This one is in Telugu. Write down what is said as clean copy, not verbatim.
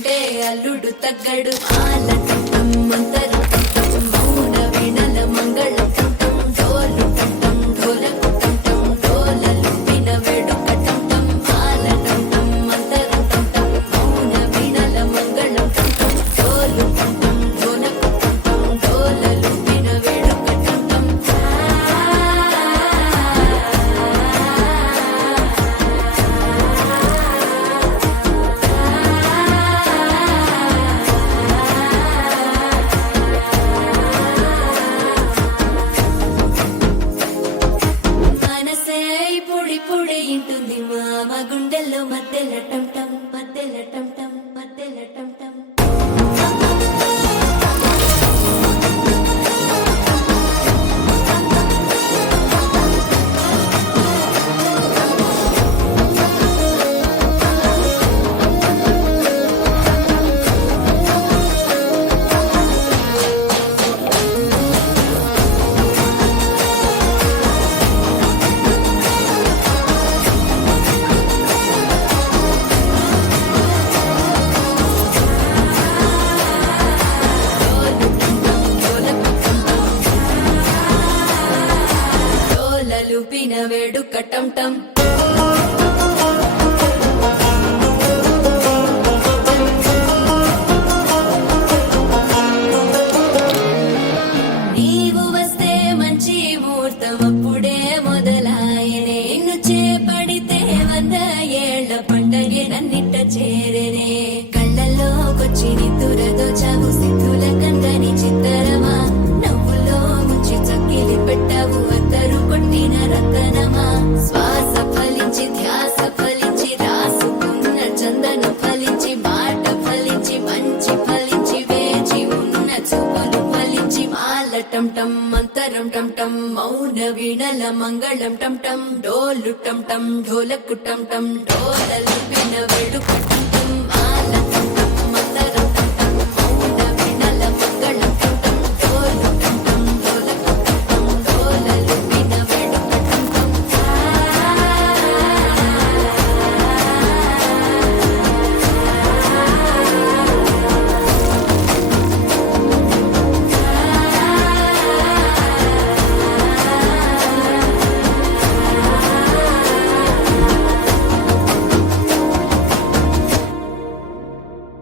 తోడుంటే అల్లుడు తగ్గడు ఆల టంటం మంతరు టంటం మౌన వీణల మంగళం టంటం డోలు టంటం ఢోలకు టంటం డోలలు విన వేడుక టంటం ఆల టంటం మంతరు టంటం మౌన వీణల మంగళం టంటం డోలు టంటం ఢోలకు టంటం డోలలు విన వేడుక టంటం మనసే పొడి పొడి ఇంటుంది మామ గుండెల్లో మధ్యల టంటం మధ్యల టంటం మధ్యల టంటం డోలలు పిన వేడుక టంటం నీవు వస్తే మంచి ముహూర్తం అప్పుడే మొదలాయనే నిన్ను చేపడితే 100 ఏళ్ల పండగే నన్నిట్ట చేరేనే కళ్ళల్లోకొచ్చి నిద్దురదోచావు సిద్ధుల కందని చిత్తరమా నవ్వులో ముంచి చక్కిలి పెట్టావు అద్దరు కొట్టిన రతనమా శ్వాస ఫలించి ధ్యాస ఫలించి రాసుకున్న చందనం ఫలించి మాట ఫలించి మంచి ఫలించి వేచి ఉన్న చూపులు ఫలించి మాల టంటం మంతరం టంటం మౌన వీణల మంగళం టంటం డోలు టంటం ఢోలకు టంటం డోలలు విన వేడుక టంటం